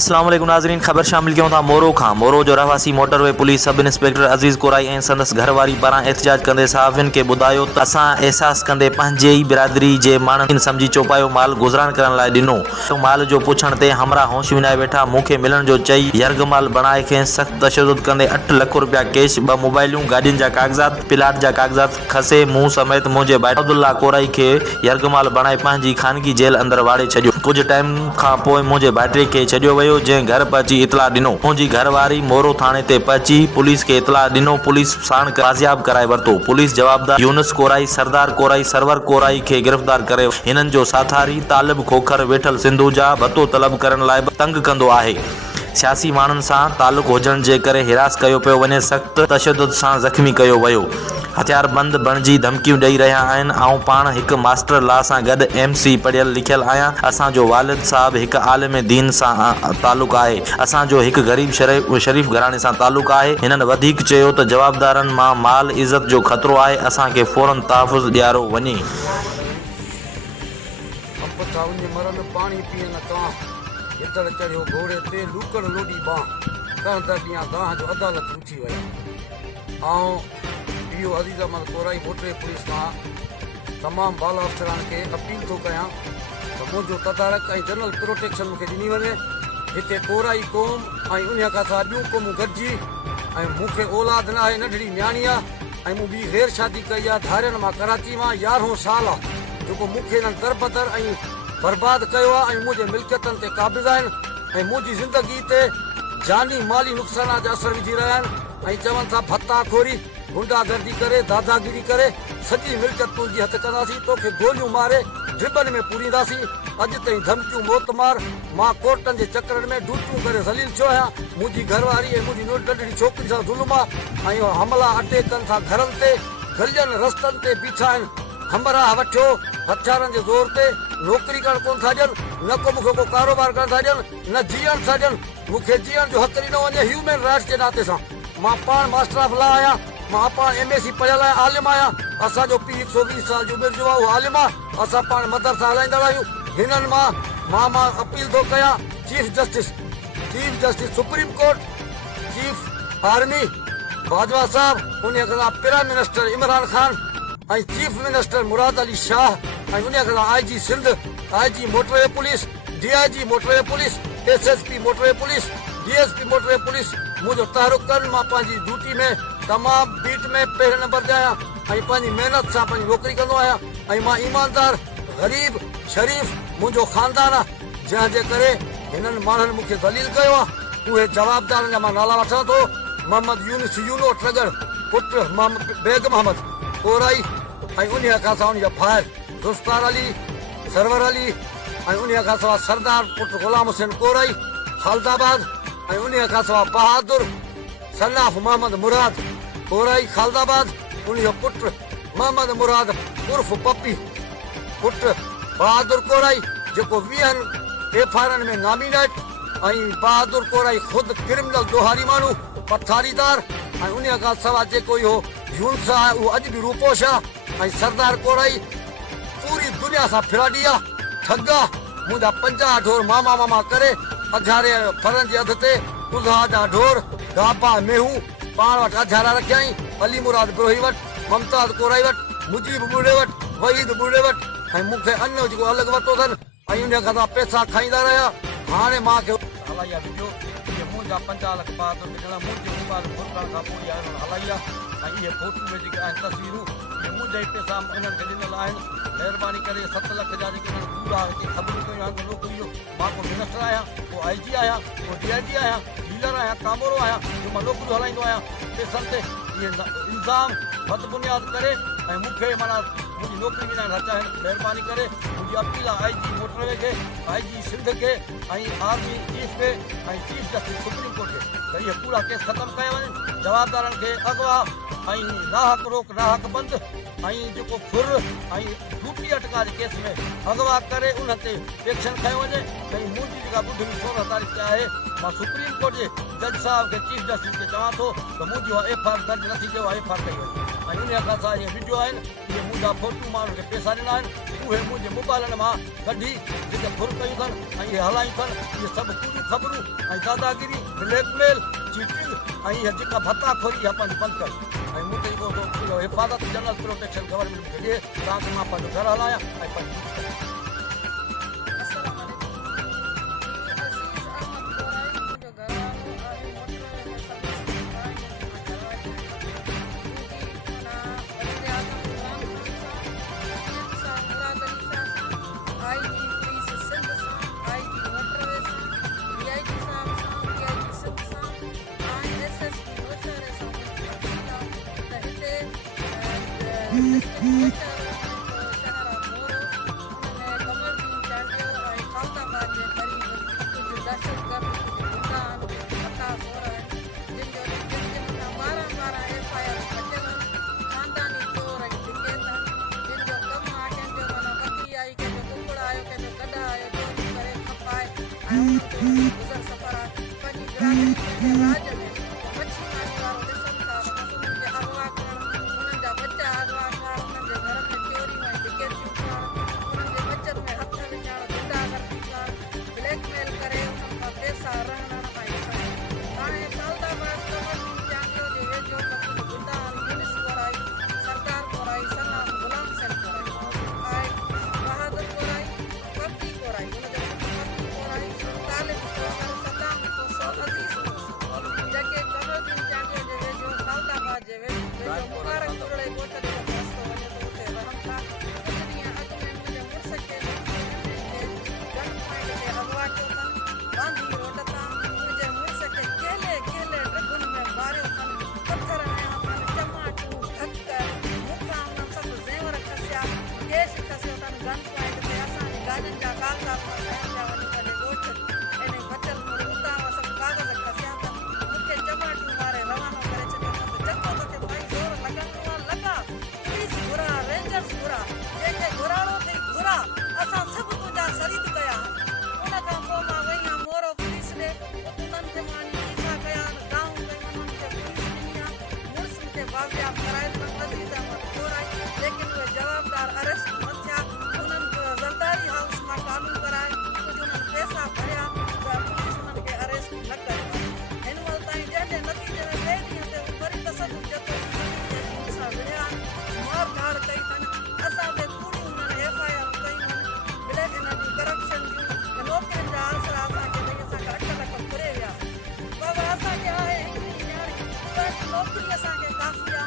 अस्सलाम वालेकुम नाज़रीन, ख़बर शामिल क्यों था मोरो खां। मोरो जो रहवासी मोटरवे पुलिस सब इंस्पेक्टर अज़ीज़ कोराई ऐं संदसि घरवारी पारां एहतजाज कंदे सहाफ़ियुनि खे ॿुधायो त असां एहसास कंदे पंहिंजे ई बिरादरी जे माण्हुनि सम्झी चोपायो माल गुज़रान करण लाइ ॾिनो। माल जो पुछण ते हमरा होश विञाए वेठा, मूंखे मिलण जो चई यर्गमाल बणाए खे सख़्त तशद्दुद कंदे 8 लख रुपया कैश, 2 मोबाइलूं, गाॾियुनि जा कागज़ात, प्लाट जा कागज़ात खसे मूं समेत मुंहिंजे भाइटि अब्दुल्ला कोराई खे यर्गमाल बणाए पंहिंजी ख़ानगी जेल अंदरि वाड़े छॾियो। कुझु टाइम खां पोइ मुंहिंजे भाइटे खे छॾियो वियो, जंहिं घर पहुची इतला ॾिनो। मुंहिंजी घरवारी मोरो थाणे ते पहुची पुलिस खे इतला ॾिनो। पुलिस साण बाज़ियाब कराए वरितो। पुलिस जवाबदार यूनुस कोराई, सरदार कोराई, सरवर कोराई खे गिरफ़्तार करे हिननि जो साथारी तालिब खोखर वेठल सिंधुजा भतो तलब करण लाइ तंग कंदो आहे। सियासी माण्हुनि सां तालुक़ हुजण जे करे हिरास कयो पियो वञे, सख़्त तशद्दुद सां ज़ख़्मी कयो वियो। हथियारबंद बणिजी धमकियूं ॾेई रहिया आहिनि। आउं पाण हिकु मास्टर लॉ सां गॾु MC पढ़ियल लिखियल आहियां। असांजो वालिद साहब हिकु आलिम दीन सां तालुक़ आहे। असांजो हिकु ग़रीब शरीफ़ घराणे सां तालुक़ आहे। हिननि वधीक चयो त जवाबदारनि मां माल इज़त जो ख़तरो आहे। असांखे फ़ौरन तहफ़ुज़ ॾियारो वञे। इतर चढ़ियो घोड़े ते लूकड़ लोडी बां कण दर्दियां गांह जो अदालत उठी विया। ऐं इहो अज़ीज़ अहमद कोराई मोटरे पुलिस खां तमामु बाला अफ़सरान खे अपील थो कयां त मुंहिंजो तदारक ऐं जनरल प्रोटेक्शन मूंखे ॾिनी वञे। हिते कोराई क़ौम ऐं उन खां सवाइ ॿियूं क़ौमूं गॾिजी ऐं मूंखे औलाद न आहे, नंढड़ी न्याणी आहे ऐं मूं ॿी गैर शादी कई आहे। धारियनि मां कराची मां 11 साल आहे जेको मूंखे हिननि दरबदर ऐं बर्बाद कयो आहे ऐं मुंहिंजे मिल्कियतनि ते क़ाबिज़ आहिनि ऐं मुंहिंजी ज़िंदगी ते जानी माली नुक़सानात जा असर विझी रहिया आहिनि ऐं चवनि था भत्ताखोरी, गुंडागर्दी करे, दादागिरी करे सॼी मिल्कियत तुंहिंजी हथ कंदासीं, तोखे गोलियूं मारे ड्रिबन में पूरींदासीं। अॼु ताईं धमकियूं मौत मार, मां कोर्टनि जे चकरनि में ड्यूटियूं करे ज़लील थियो आहियां। मुंहिंजी घरवारी ऐं मुंहिंजी नंढड़ी छोकिरी सां ज़ुल्म आहे ऐं हमला अटे कनि था घरनि ते, गलियुनि रस्तनि ते बीठा आहिनि। हमराह वठियो हथियारनि जे ज़ोर ते, नौकिरी करणु कोन था ॾियनि, न को मूंखे को कारोबार करणु था ॾियनि, न जीअण था ॾियनि। मूंखे जीअण जो हक़ ॾिनो वञे ह्यूमन राइट्स जे नाते सां। मां पाण मास्टर ऑफ लॉ आहियां, मां पाण MSc पढ़ियल आहियां, आलिम आहियां। असांजो पीउ 120 साल जी उमिरि जो आहे, उहो आलिम आहे। असां पाण मदरसा हलाईंदा आहियूं। हिननि मां अपील थो कयां chief justice supreme court, chief army Bajwa sahab, उन खां प्राइम मिनिस्टर इमरान खान ऐं चीफ मिनिस्टर मुराद अली शाह ऐं उन खां IG Sindh, IG motorway police, DIG motorway police, SSP motorway police, DSP motorway police मुंहिंजो तहरुक कनि। मां पंहिंजी ड्यूटी में तमामु बीट में पहिरें नंबर ते आहियां ऐं पंहिंजी महिनत सां पंहिंजी नौकिरी कंदो आहियां ऐं मां ईमानदार, ग़रीब, शरीफ़ मुंहिंजो ख़ानदान आहे। जंहिंजे करे हिननि माण्हुनि मूंखे दलील कयो आहे। उहे जवाबदारनि जा मां नाला वठां थो। मोहम्मद Yunus Uno turgor, put bag Mohammad कोराई ऐं उन खां सवाइ उनजा भाइर ज़ुल्फ़िकार अली, सरवर अली ऐं उन खां सवाइ सरदार पुट ग़ुलाम हुसैन कोराई ख़ालिदाबाद ऐं उन खां सवाइ बहादुर सनाफ मोहम्मद मुराद कोराई ख़ालिदाबाद, उनजो पुट मोहम्मद मुराद उर्फ़ पप्पी, पुट बहादुर कोराई जेको 20 FIR में नामिनेट ऐं बहादुर कोराई ख़ुदि क्रिमिनल दोहारी माण्हू, पथारीदार ऐं उन खां सवाइ जेको इहो यूनुस आहे उहो अॼु बि रूपोश आहे ऐं सरदार कोराई पूरी दुनिया सां फिराडी आहे, ठग आहे। मुंहिंजा 50 ढोर मामा करे अघारे फरनि जे हथ ते उज़ा जा ढोर गाबा मेहू पाण वटि अघारा रखिया आहीं। अली मुराद बिरोही वटि, मुमताज़ कोराई वटि, मुजीब बुढ़े वटि, वहीद बुढ़े वटि ऐं मूंखे अञो जेको अलॻि वरितो अथनि ऐं उन खां पैसा खाईंदा रहिया। हाणे मां खे हलाई आहे वीडियो, इहे मुंहिंजा 50 लख बहादुर विझणा मुंहिंजे मोबाइल घुरकण खां पोइ हलाई आहे ऐं इहे फोटू में जेके आहिनि तस्वीरूं इहे मुंहिंजा ई पैसा इन्हनि खे ॾिनल आहिनि। महिरबानी करे 7 लख जा जेके पूरा हिते ख़बरूं कयूं आहिनि लोको इहो मां को मिनिस्टर आहियां, को IG आहियां, को DIG आहियां, डीलर आहियां, कामोरो आहियां, जो मां नौकरियूं हलाईंदो आहियां पैसनि ते। इहे इल्ज़ाम बदबुनियाद करे ऐं मूंखे माना मुंहिंजी नौकरी बि न हचाइनि। महिरबानी करे मुंहिंजी अपील आहे IG मोटरवे खे, IG सिंध खे ऐं आर्मी चीफ खे ऐं चीफ जस्टिस सुप्रीम कोर्ट खे त इहे पूरा केस ख़तमु कया वञनि। जवाबदारनि खे अगवा ऐं नाहक रोक नाहक बंदि ऐं जेको फुर ऐं ड्यूटी अटका जे केस में अगवा करे उन ते एक्शन खयो वञे। ऐं मुंहिंजी जेका ॿुधणी 16 तारीख़ ते आहे, मां सुप्रीम कोर्ट जे जज साहब खे, चीफ जस्टिस खे चवां थो त मुंहिंजो FIR दर्ज नथी कयो, FIR कई वञे। ऐं उन खां सवाइ इहे वीडियो आहिनि, इहे मुंहिंजा फोटू माण्हुनि खे पैसा ॾिना आहिनि। उहे मुंहिंजे मोबाइलनि मां कढी जेके फुर कयूं अथनि ऐं इहे हलायूं अथनि इहे सभु कूड़ियूं ख़बरूं ऐं दादागिरी ब्लैकमेल चीटिंग ऐं इहा जेका भत्ताखोरी इहा पंहिंजी बंदि कई ऐं मूंखे जेको हिफ़ाज़त जनरल प्रोटेक्शन गवर्नमेंट मूंखे ॾिए तव्हांखे मां पंहिंजो घरु हलायां ऐं पंहिंजी नौकरी असांखे काफ़ी